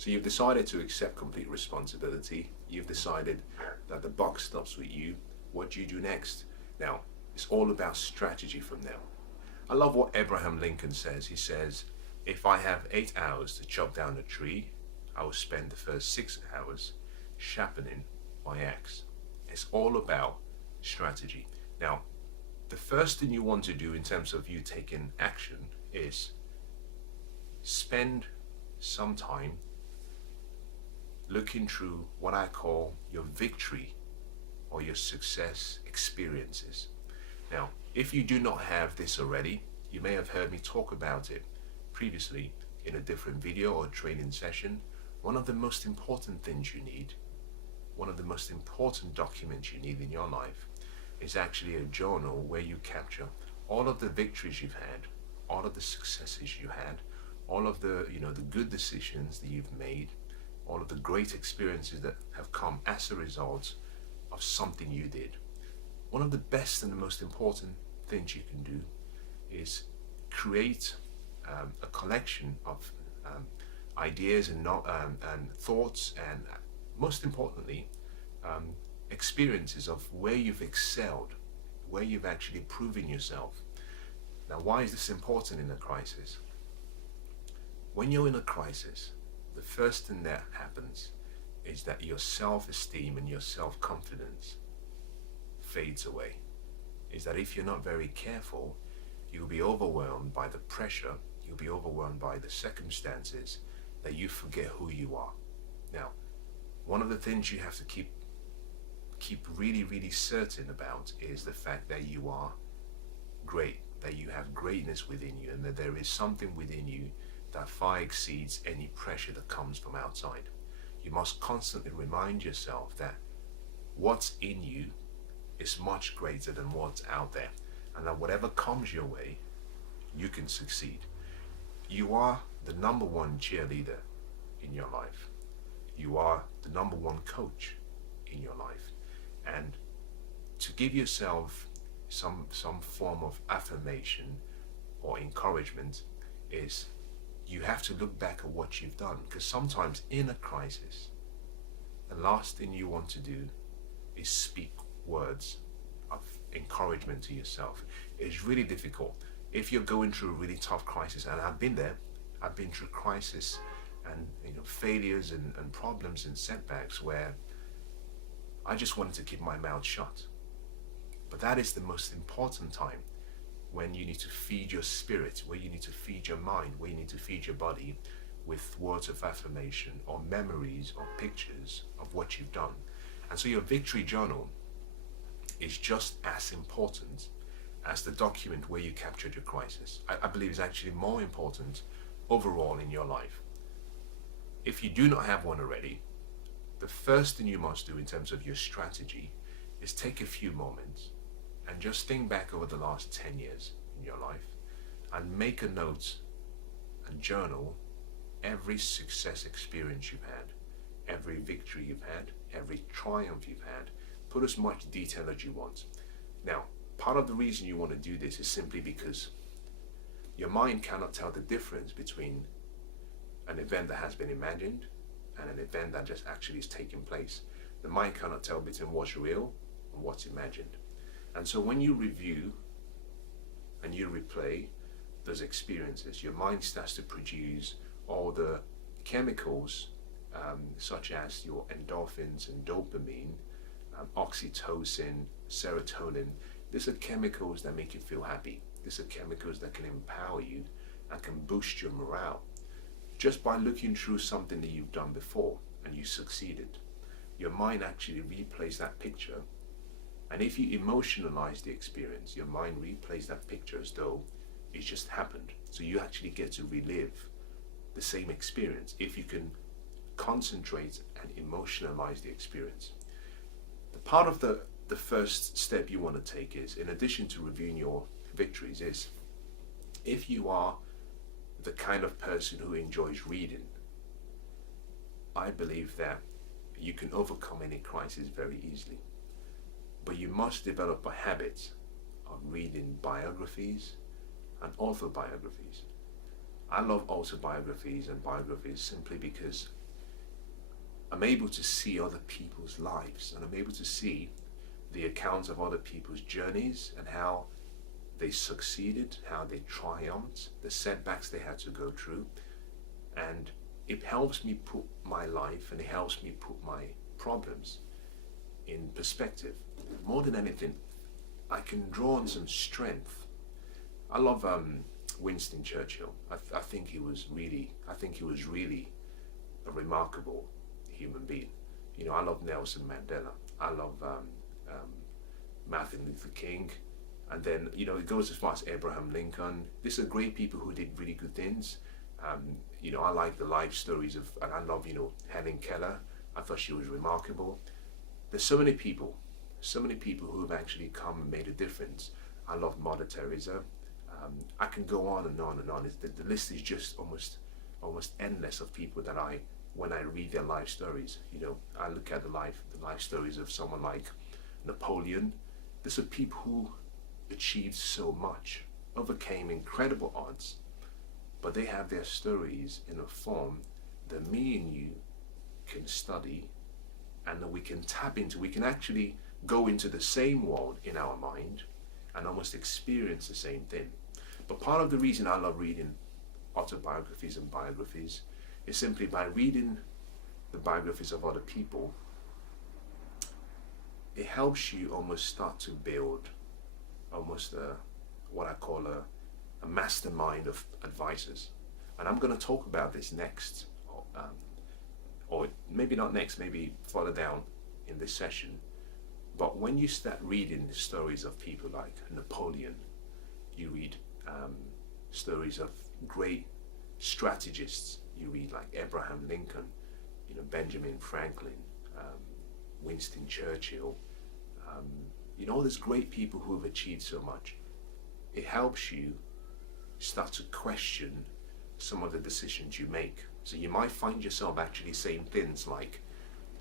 So you've decided to accept complete responsibility. You've decided that the buck stops with you. What do you do next? Now, it's all about strategy from now. I love what Abraham Lincoln says. He says, if I have 8 hours to chop down a tree, I will spend the first 6 hours sharpening my axe. It's all about strategy. Now, the first thing you want to do in terms of you taking action is spend some time looking through what I call your victory or your success experiences. Now, if you do not have this already, you may have heard me talk about it previously in a different video or training session. One of the most important things you need, one of the most important documents you need in your life is actually a journal where you capture all of the victories you've had, all of the successes you had, all of the, the good decisions that you've made, all of the great experiences that have come as a result of something you did. One of the best and the most important things you can do is create a collection of ideas and thoughts, and most importantly, experiences of where you've excelled, where you've actually proven yourself. Now, why is this important in a crisis? When you're in a crisis, the first thing that happens is that your self-esteem and your self-confidence fades away. Is that if you're not very careful, you'll be overwhelmed by the pressure, you'll be overwhelmed by the circumstances, that you forget who you are. Now, one of the things you have to keep really, really certain about is the fact that you are great, that you have greatness within you, and that there is something within you that far exceeds any pressure that comes from outside. You must constantly remind yourself that what's in you is much greater than what's out there, and that whatever comes your way, you can succeed. You are the number one cheerleader in your life. You are the number one coach in your life. And to give yourself some form of affirmation or encouragement is you have to look back at what you've done, because sometimes in a crisis, the last thing you want to do is speak words of encouragement to yourself. It's really difficult. If you're going through a really tough crisis, and I've been there, I've been through crisis and failures and problems and setbacks where I just wanted to keep my mouth shut. But that is the most important time, when you need to feed your spirit, where you need to feed your mind, where you need to feed your body with words of affirmation or memories or pictures of what you've done. And so your victory journal is just as important as the document where you captured your crisis. I believe it's actually more important overall in your life. If you do not have one already, the first thing you must do in terms of your strategy is take a few moments and just think back over the last 10 years in your life and make a note and journal every success experience you've had, every victory you've had, every triumph you've had. Put as much detail as you want. Now, part of the reason you want to do this is simply because your mind cannot tell the difference between an event that has been imagined and an event that just actually is taking place. The mind cannot tell between what's real and what's imagined. And so when you review and you replay those experiences, your mind starts to produce all the chemicals such as your endorphins and dopamine, oxytocin, serotonin. These are chemicals that make you feel happy. These are chemicals that can empower you and can boost your morale. Just by looking through something that you've done before and you succeeded, your mind actually replays that picture. And if you emotionalize the experience, your mind replays that picture as though it just happened. So you actually get to relive the same experience if you can concentrate and emotionalize the experience. The part of the first step you want to take is, in addition to reviewing your victories, is if you are the kind of person who enjoys reading, I believe that you can overcome any crisis very easily. But you must develop a habit of reading biographies and autobiographies. I love autobiographies and biographies simply because I'm able to see other people's lives, and I'm able to see the accounts of other people's journeys and how they succeeded, how they triumphed, the setbacks they had to go through. And it helps me put my life and it helps me put my problems in perspective. More than anything, I can draw on some strength. I love Winston Churchill. I think he was really a remarkable human being. You know, I love Nelson Mandela. I love Martin Luther King. And then, you know, it goes as far as Abraham Lincoln. These are great people who did really good things. You know, I like the life stories of, and I love, you know, Helen Keller. I thought she was remarkable. There's so many people who have actually come and made a difference. I love Mother Teresa. I can go on and on and on. The list is just almost endless of people that when I read their life stories, you know, I look at the life stories of someone like Napoleon. These are people who achieved so much, overcame incredible odds, but they have their stories in a form that me and you can study and that we can tap into. We can actually go into the same world in our mind and almost experience the same thing. But part of the reason I love reading autobiographies and biographies is simply by reading the biographies of other people, it helps you almost start to build almost what I call a mastermind of advisors. And I'm going to talk about this next, or maybe not next, maybe further down in this session. But when you start reading the stories of people like Napoleon, you read stories of great strategists. You read like Abraham Lincoln, you know, Benjamin Franklin, Winston Churchill, you know, all these great people who have achieved so much. It helps you start to question some of the decisions you make. So you might find yourself actually saying things like,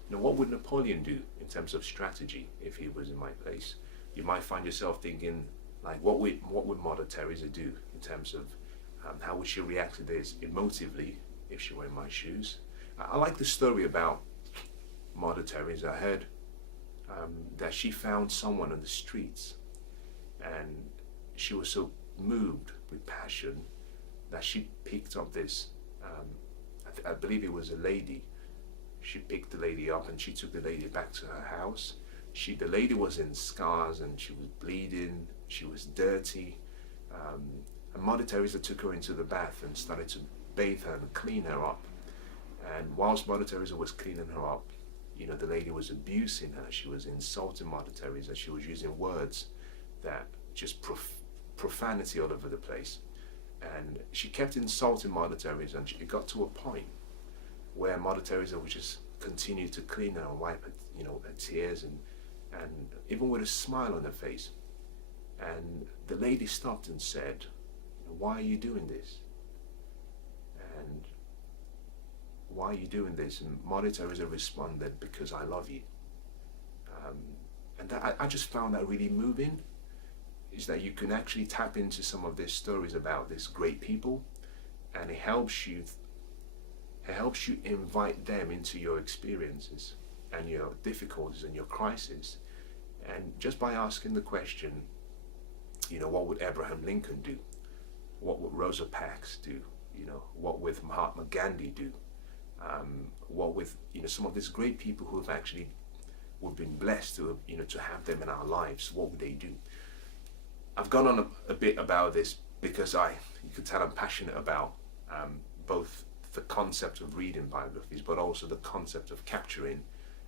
you know, what would Napoleon do in terms of strategy if he was in my place? You might find yourself thinking, like, what would Mother Teresa do in terms of how would she react to this emotively if she were in my shoes? I like the story about Mother Teresa. I heard that she found someone on the streets and she was so moved with passion that she picked up this, I believe it was a lady. She picked the lady up and she took the lady back to her house. The lady was in scars and she was bleeding, she was dirty. And Mother Teresa took her into the bath and started to bathe her and clean her up. And whilst Mother Teresa was cleaning her up, you know, the lady was abusing her. She was insulting Mother Teresa. She was using words that just profanity all over the place. And she kept insulting Mother Teresa, and it got to a point where Mother Teresa would just continue to clean her and wipe her, you know, her tears and even with a smile on her face. And the lady stopped and said, "Why are you doing this? And why are you doing this?" And Mother Teresa responded, "Because I love you." And I just found that really moving, is that you can actually tap into some of these stories about these great people, and it helps you invite them into your experiences and your difficulties and your crises. And just by asking the question, you know, what would Abraham Lincoln do? What would Rosa Parks do? You know, what would Mahatma Gandhi do? What with, you know, some of these great people who have actually, we've been blessed to, you know, to have them in our lives. What would they do? I've gone on a bit about this because you can tell I'm passionate about both the concept of reading biographies, but also the concept of capturing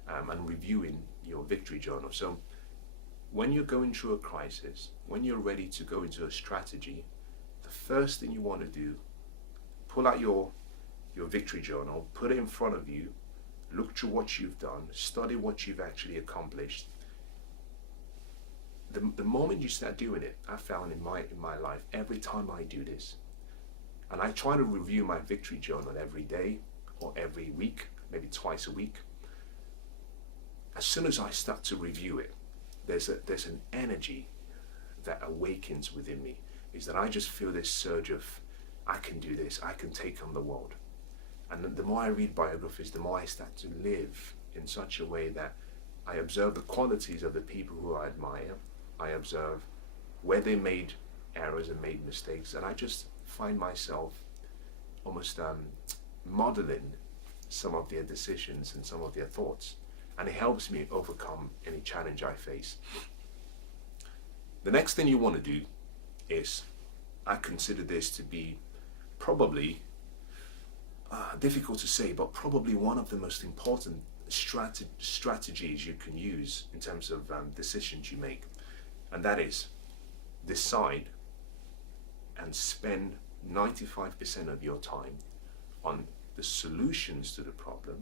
and reviewing your victory journal. So when you're going through a crisis, when you're ready to go into a strategy, the first thing you want to do, pull out your victory journal, put it in front of you, look through what you've done, study what you've actually accomplished. The moment you start doing it, I found in my life, every time I do this, and I try to review my victory journal every day or every week, maybe twice a week. As soon as I start to review it, there's an energy that awakens within me, is that I just feel this surge of, I can do this, I can take on the world. And the more I read biographies, the more I start to live in such a way that I observe the qualities of the people who I admire. I observe where they made errors and made mistakes, and I just find myself almost modeling some of their decisions and some of their thoughts, and it helps me overcome any challenge I face. The next thing you want to do is, I consider this to be probably difficult to say, but probably one of the most important strategies you can use in terms of decisions you make, and that is decide and spend 95% of your time on the solutions to the problem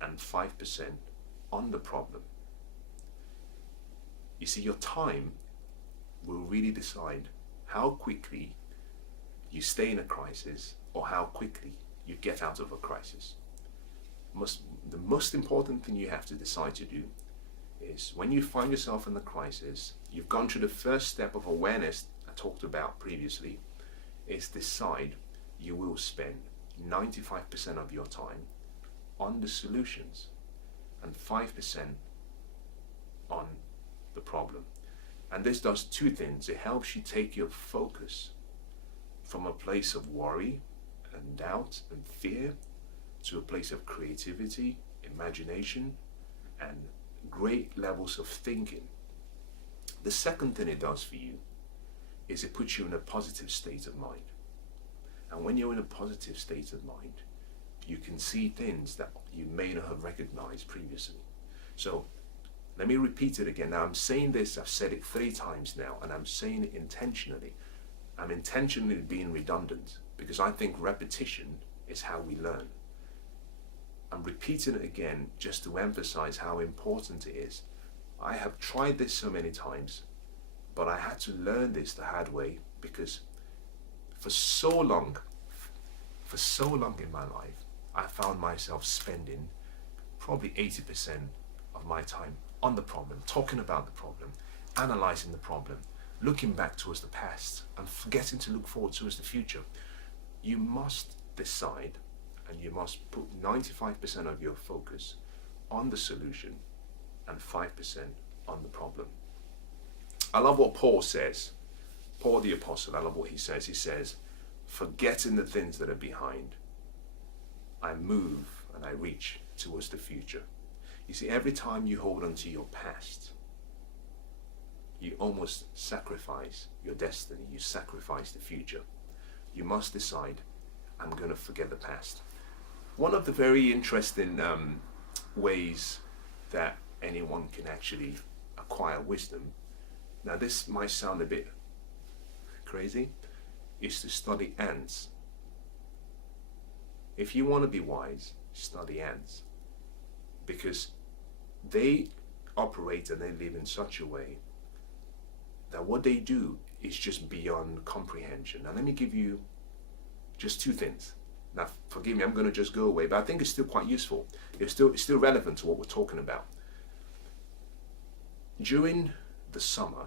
and 5% on the problem. You see, your time will really decide how quickly you stay in a crisis or how quickly you get out of a crisis. The most important thing you have to decide to do is, when you find yourself in the crisis, you've gone through the first step of awareness I talked about previously, is decide you will spend 95% of your time on the solutions and 5% on the problem. And this does two things. It helps you take your focus from a place of worry and doubt and fear to a place of creativity, imagination, and great levels of thinking. The second thing it does for you is it puts you in a positive state of mind. And when you're in a positive state of mind, you can see things that you may not have recognized previously. So let me repeat it again. Now I'm saying this, I've said it 3 times now, and I'm saying it intentionally. I'm intentionally being redundant because I think repetition is how we learn. I'm repeating it again just to emphasize how important it is. I have tried this so many times, but I had to learn this the hard way, because for so long in my life, I found myself spending probably 80% of my time on the problem, talking about the problem, analyzing the problem, looking back towards the past, and forgetting to look forward towards the future. You must decide, and you must put 95% of your focus on the solution and 5% on the problem. I love what Paul says. Paul the Apostle, I love what he says. He says, forgetting the things that are behind, I move and I reach towards the future. You see, every time you hold on to your past, you almost sacrifice your destiny. You sacrifice the future. You must decide, I'm going to forget the past. One of the very interesting ways that anyone can actually acquire wisdom, now this might sound a bit crazy, is to study ants. If you want to be wise, study ants, because they operate and they live in such a way that what they do is just beyond comprehension. Now let me give you just 2 things. Now forgive me, I'm going to just go away, but I think it's still quite useful. It's still relevant to what we're talking about. During the summer,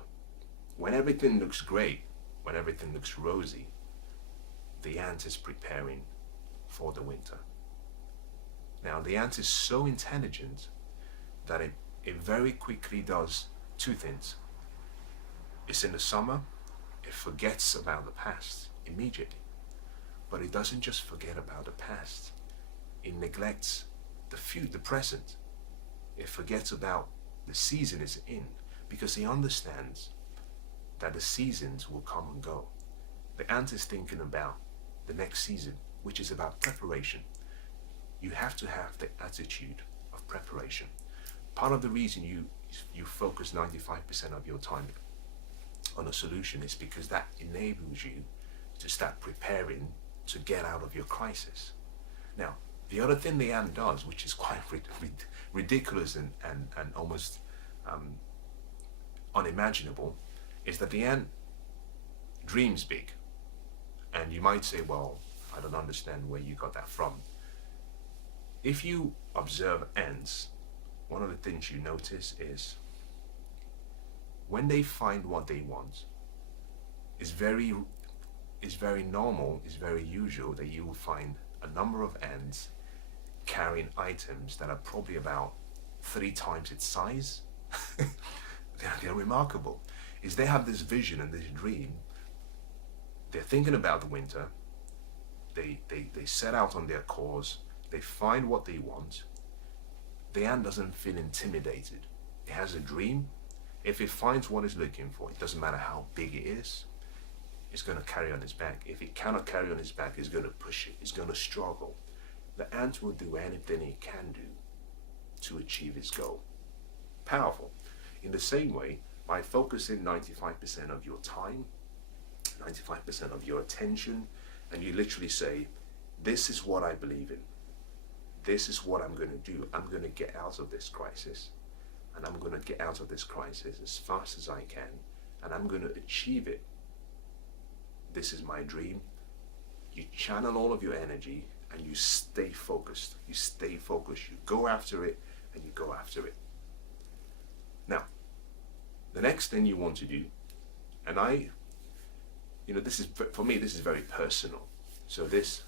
when everything looks great, when everything looks rosy, the ant is preparing for the winter. Now the ant is so intelligent that it very quickly does 2 things. It's in the summer, it forgets about the past immediately. But it doesn't just forget about the past. It neglects the present. It forgets about the season it's in, because it understands that the seasons will come and go. The ant is thinking about the next season, which is about preparation. You have to have the attitude of preparation. Part of the reason you focus 95% of your time on a solution is because that enables you to start preparing to get out of your crisis. Now, the other thing the ant does, which is quite ridiculous and almost unimaginable, is that the ant dreams big. And you might say, well, I don't understand where you got that from. If you observe ants, one of the things you notice is when they find what they want, it's very normal, it's very usual that you will find a number of ants carrying items that are probably about 3 times its size. They're remarkable. Is they have this vision and this dream. They're thinking about the winter. They set out on their course. They find what they want. The ant doesn't feel intimidated. It has a dream. If it finds what it's looking for, it doesn't matter how big it is, it's going to carry on its back. If it cannot carry on its back, it's going to push it. It's going to struggle. The ant will do anything it can do to achieve its goal. Powerful. In the same way, by focusing 95% of your time, 95% of your attention, and you literally say, this is what I believe in. This is what I'm going to do. I'm going to get out of this crisis. And I'm going to get out of this crisis as fast as I can. And I'm going to achieve it. This is my dream. You channel all of your energy and you stay focused. You stay focused. You go after it and you go after it. Now, the next thing you want to do, and this is, for me, this is very personal. So this,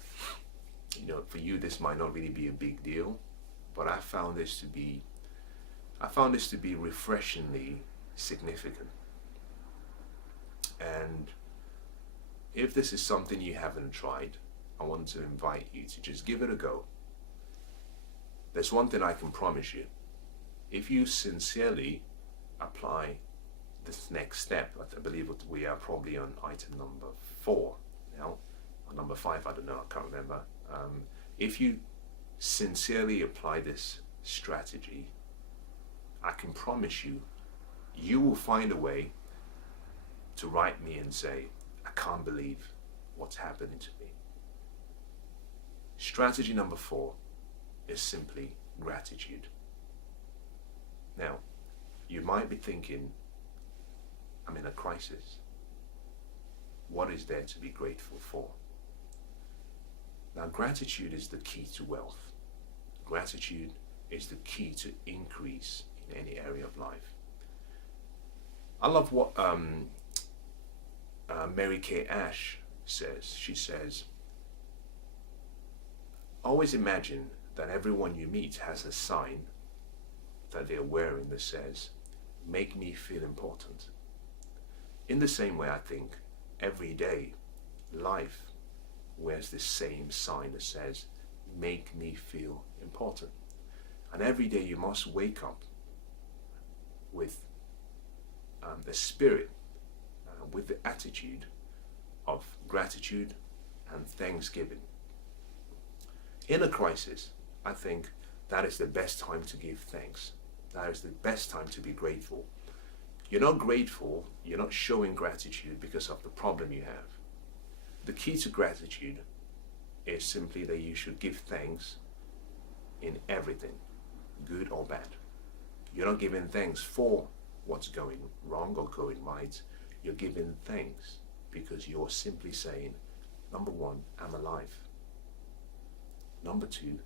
for you, this might not really be a big deal, but I found this to be refreshingly significant. And if this is something you haven't tried, I want to invite you to just give it a go. There's one thing I can promise you. If you sincerely apply this next step, I believe we are probably on item number 4 now, or number 5, I don't know, I can't remember. If you sincerely apply this strategy, I can promise you, you will find a way to write me and say, I can't believe what's happening to me. Strategy number 4 is simply gratitude. Now, you might be thinking, I'm in a crisis. What is there to be grateful for? Now, gratitude is the key to wealth. Gratitude is the key to increase in any area of life. I love what Mary Kay Ash says. She says, always imagine that everyone you meet has a sign that they're wearing that says, make me feel important. In the same way, I think every day life wears this same sign that says, make me feel important. And every day you must wake up with the spirit, with the attitude of gratitude and thanksgiving. In a crisis, I think that is the best time to give thanks. That is the best time to be grateful. You're not grateful, you're not showing gratitude because of the problem you have. The key to gratitude is simply that you should give thanks in everything, good or bad. You're not giving thanks for what's going wrong or going right. You're giving thanks because you're simply saying, number 1, I'm alive. Number 2,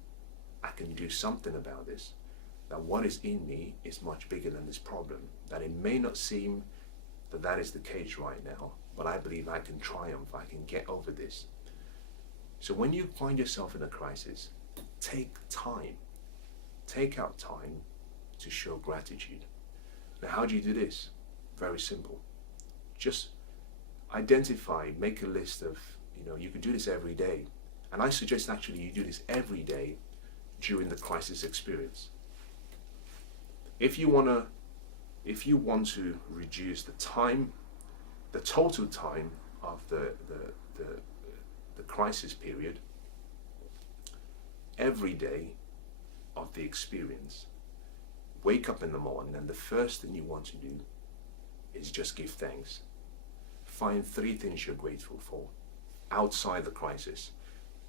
I can do something about this. That what is in me is much bigger than this problem. That it may not seem that that is the case right now, but I believe I can triumph, I can get over this. So when you find yourself in a crisis, take time. Take out time to show gratitude. Now, how do you do this? Very simple. Just identify, make a list of, you can do this every day. And I suggest actually you do this every day during the crisis experience. If you want to reduce the time, the total time of the crisis period, every day of the experience, wake up in the morning and the first thing you want to do is just give thanks. Find 3 things you're grateful for outside the crisis.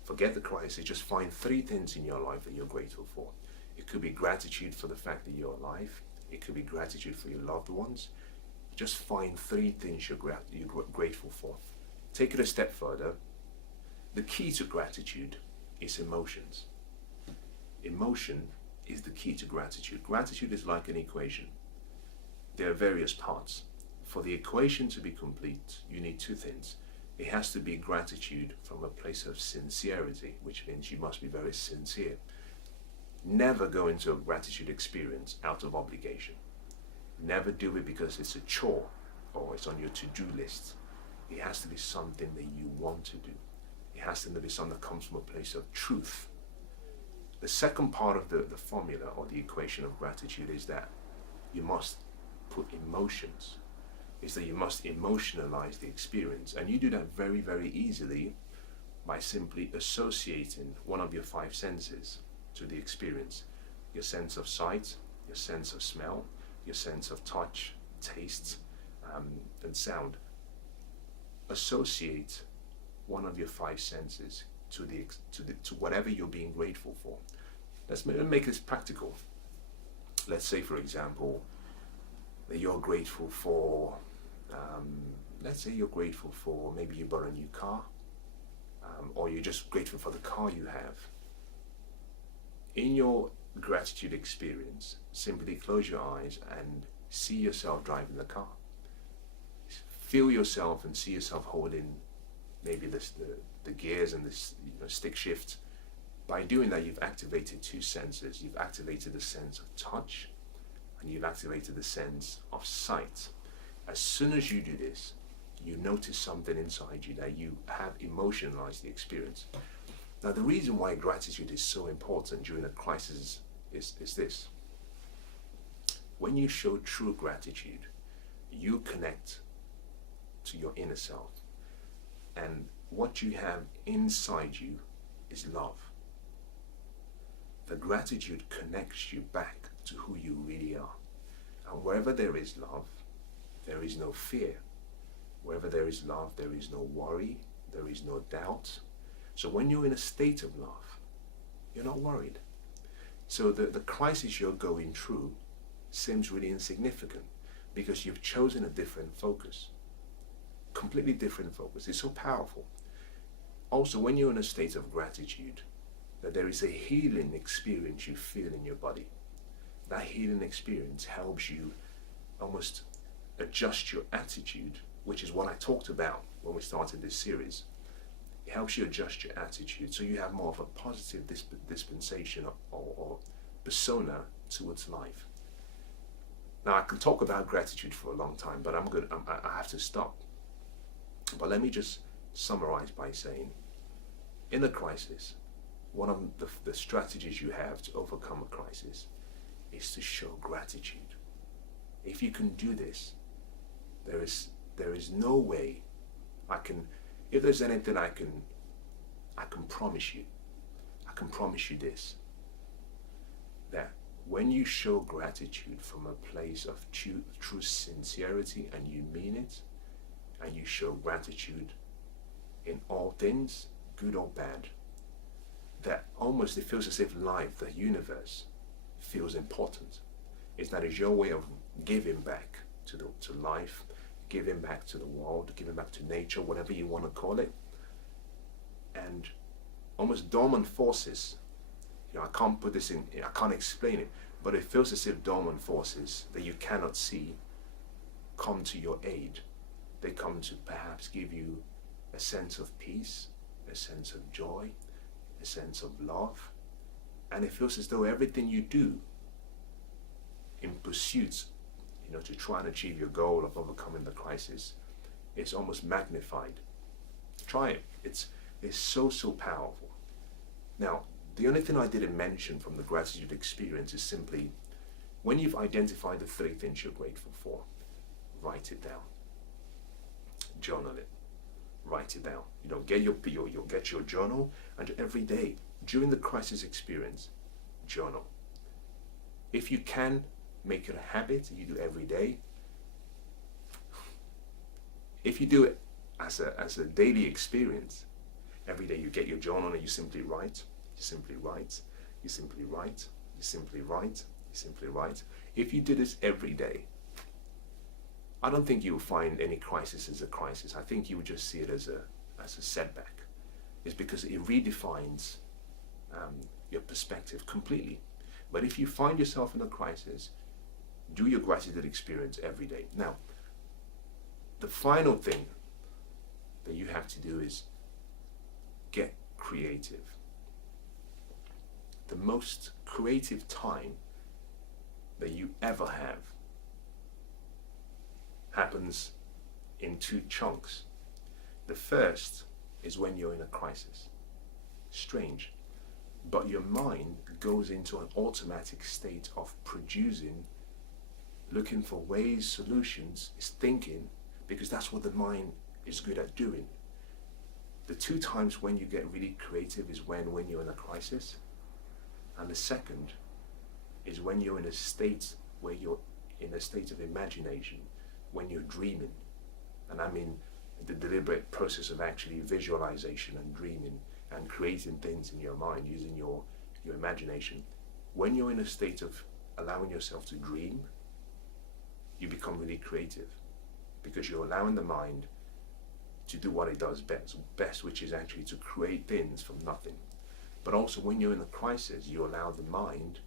Forget the crisis, just find 3 things in your life that you're grateful for. It could be gratitude for the fact that you're alive. It could be gratitude for your loved ones. Just find 3 things you're grateful for. Take it a step further. The key to gratitude is emotions. Emotion is the key to gratitude. Gratitude is like an equation. There are various parts. For the equation to be complete, you need 2 things. It has to be gratitude from a place of sincerity, which means you must be very sincere. Never go into a gratitude experience out of obligation. Never do it because it's a chore or it's on your to-do list. It has to be something that you want to do. It has to be something that comes from a place of truth. The second part of the formula or the equation of gratitude is that you must put emotions. Is that you must emotionalize the experience. And you do that very, very easily by simply associating one of your five senses to the experience. Your sense of sight, your sense of smell, your sense of touch, taste, and sound. Associate one of your five senses to whatever you're being grateful for. Let's make this practical. Let's say, for example, that you're grateful for, let's say you're grateful for, maybe you bought a new car, or you're just grateful for the car you have. In your gratitude experience, simply close your eyes and see yourself driving the car. Feel yourself and see yourself holding maybe the gears and this stick shift. By doing that, you've activated two senses. You've activated the sense of touch and you've activated the sense of sight. As soon as you do this, you notice something inside you that you have emotionalized the experience. Now, the reason why gratitude is so important during a crisis is this. When you show true gratitude, you connect to your inner self. And what you have inside you is love. The gratitude connects you back to who you really are. And wherever there is love, there is no fear. Wherever there is love, there is no worry, there is no doubt. So when you're in a state of love, you're not worried. So the crisis you're going through seems really insignificant because you've chosen a different focus. Completely different focus. It's so powerful. Also, when you're in a state of gratitude, that there is a healing experience you feel in your body. That healing experience helps you almost adjust your attitude, which is what I talked about when we started this series. It helps you adjust your attitude so you have more of a positive dispensation or persona towards life. Now, I can talk about gratitude for a long time, but I have to stop. But let me just summarize by saying, in a crisis, one of the strategies you have to overcome a crisis is to show gratitude. If you can do this, there is no way if there's anything I can promise you, I can promise you this, that when you show gratitude from a place of true sincerity and you mean it, and you show gratitude in all things, good or bad, that almost it feels as if life, the universe, feels important. It's that is your way of giving back to life, giving back to the world, giving back to nature, whatever you want to call it. And almost dormant forces, I can't put this in, I can't explain it, but it feels as if dormant forces that you cannot see come to your aid. They come to perhaps give you a sense of peace, a sense of joy, a sense of love. And it feels as though everything you do in pursuit, to try and achieve your goal of overcoming the crisis, is almost magnified. Try it. It's so powerful. Now, the only thing I didn't mention from the gratitude experience is simply, when you've identified the three things you're grateful for, write it down. Journal it. Write it down. You'll get your journal, and every day during the crisis experience, journal. If you can make it a habit you do every day, if you do it as a daily experience, every day you get your journal and you simply write, you simply write, you simply write, you simply write, you simply write. If you do this every day, I don't think you'll find any crisis as a crisis. I think you would just see it as a setback. It's because it redefines your perspective completely. But if you find yourself in a crisis, do your gratitude experience every day. Now, the final thing that you have to do is get creative. The most creative time that you ever have happens in two chunks. The first is when you're in a crisis. Strange, but your mind goes into an automatic state of producing, looking for ways, solutions, is thinking, because that's what the mind is good at doing. The two times when you get really creative is when you're in a crisis, and the second is when you're in a state where you're in a state of imagination, when you're dreaming. And I mean the deliberate process of actually visualization and dreaming and creating things in your mind using your imagination. When you're in a state of allowing yourself to dream, you become really creative, because you're allowing the mind to do what it does best, which is actually to create things from nothing. But also when you're in a crisis, you allow the mind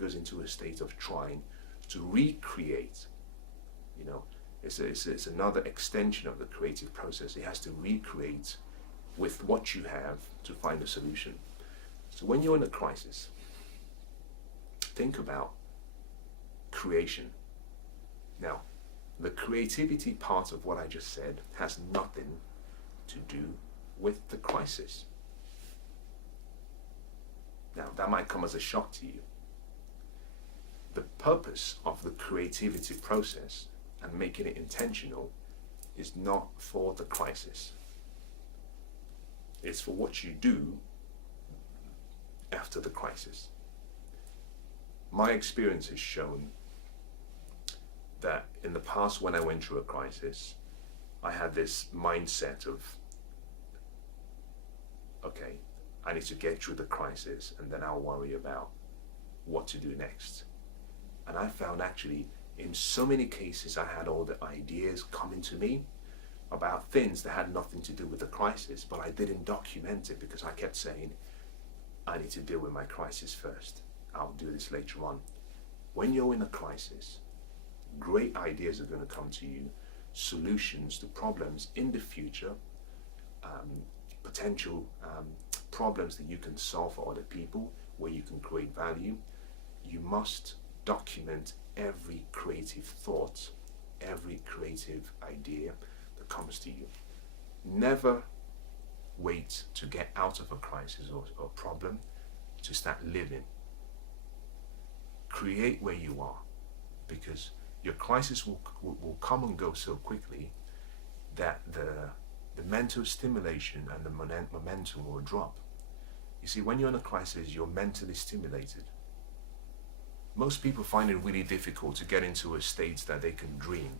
goes into a state of trying to recreate. You know, it's another extension of the creative process. It has to recreate with what you have to find a solution. So when you're in a crisis, think about creation. Now, the creativity part of what I just said has nothing to do with the crisis. Now, that might come as a shock to you. The purpose of the creativity process and making it intentional is not for the crisis. It's for what you do after the crisis. My experience has shown that in the past, when I went through a crisis, I had this mindset of, okay, I need to get through the crisis and then I'll worry about what to do next. And I found actually in so many cases I had all the ideas coming to me about things that had nothing to do with the crisis, but I didn't document it because I kept saying, I need to deal with my crisis first. I'll do this later on. When you're in a crisis, great ideas are going to come to you, solutions to problems in the future, potential problems that you can solve for other people, where you can create value. You must document every creative thought, every creative idea that comes to you. Never wait to get out of a crisis or problem to start living. Create where you are, because your crisis will come and go so quickly that the mental stimulation and the momentum will drop. You see, when you're in a crisis, you're mentally stimulated. Most people find it really difficult to get into a state that they can dream.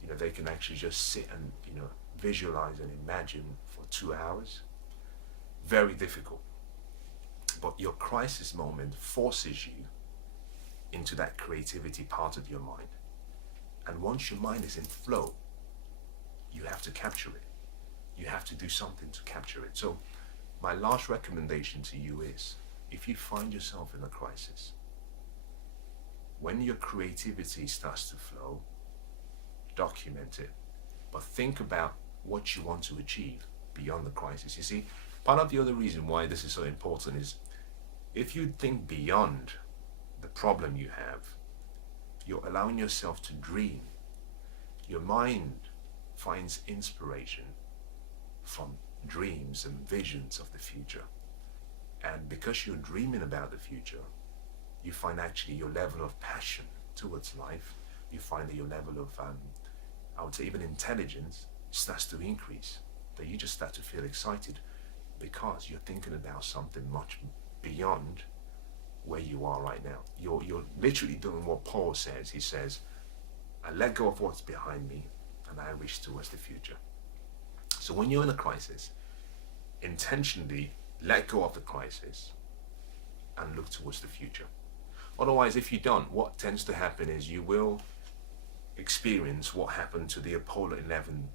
You know, they can actually just sit and, visualize and imagine for 2 hours. Very difficult. But your crisis moment forces you into that creativity part of your mind. And once your mind is in flow, you have to capture it. You have to do something to capture it. So my last recommendation to you is, if you find yourself in a crisis, when your creativity starts to flow, document it. But think about what you want to achieve beyond the crisis. You see, part of the other reason why this is so important is, if you think beyond the problem you have, you're allowing yourself to dream. Your mind finds inspiration from dreams and visions of the future. And because you're dreaming about the future, you find actually your level of passion towards life, you find that your level of, I would say even intelligence, starts to increase. That you just start to feel excited because you're thinking about something much beyond where you are right now. You're literally doing what Paul says. He says, I let go of what's behind me and I reach towards the future. So when you're in a crisis, intentionally let go of the crisis and look towards the future. Otherwise, if you don't, what tends to happen is you will experience what happened to the Apollo 11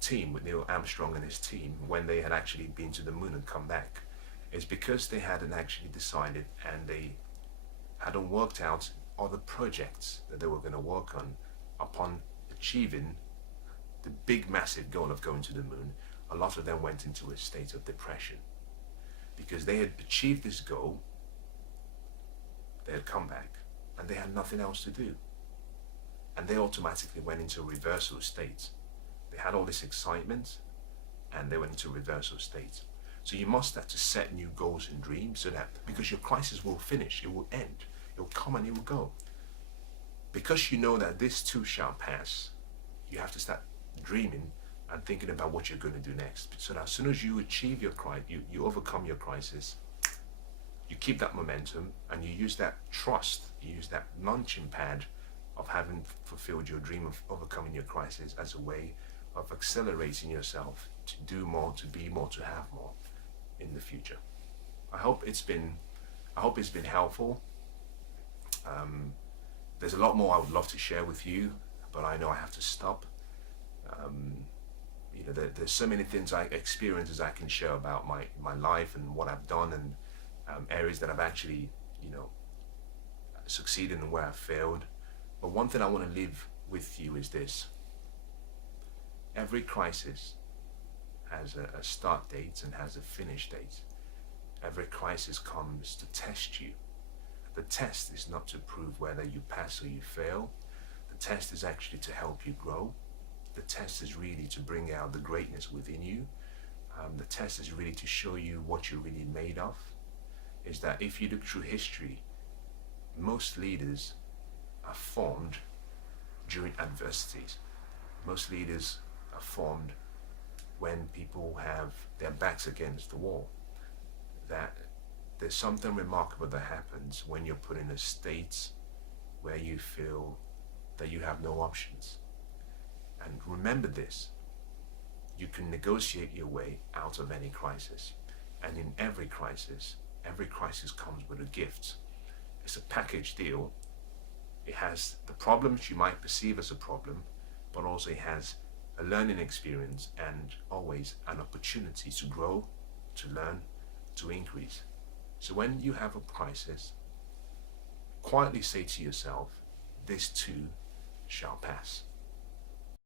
team with Neil Armstrong and his team when they had actually been to the moon and come back. It's because they hadn't actually decided and they hadn't worked out other projects that they were going to work on upon achieving the big massive goal of going to the moon, a lot of them went into a state of depression because they had achieved this goal, they had come back and they had nothing else to do, and they automatically went into a reversal state. They had all this excitement and they went into a reversal state. So you must have to set new goals and dreams, so that, because your crisis will finish, it will end, it will come and it will go. Because you know that this too shall pass, you have to start dreaming and thinking about what you're going to do next. So that as soon as you achieve your you overcome your crisis, you keep that momentum and you use that trust, you use that launching pad of having fulfilled your dream of overcoming your crisis as a way of accelerating yourself to do more, to be more, to have more in the future. I hope it's been helpful. There's a lot more I would love to share with you, but I know I have to stop. There's so many things, experiences I can share about my life and what I've done, and areas that I've actually, succeeded and where I've failed. But one thing I want to leave with you is this: every crisis has a start date and has a finish date. Every crisis comes to test you. The test is not to prove whether you pass or you fail. The test is actually to help you grow. The test is really to bring out the greatness within you. The test is really to show you what you're really made of. Is that if you look through history, most leaders are formed during adversities. Most leaders are formed when people have their backs against the wall. That there's something remarkable that happens when you're put in a state where you feel that you have no options. And remember this: you can negotiate your way out of any crisis. And in every crisis comes with a gift. It's a package deal. It has the problems you might perceive as a problem, but also it has a learning experience and always an opportunity to grow, to learn, to increase. So when you have a crisis, quietly say to yourself, this too shall pass.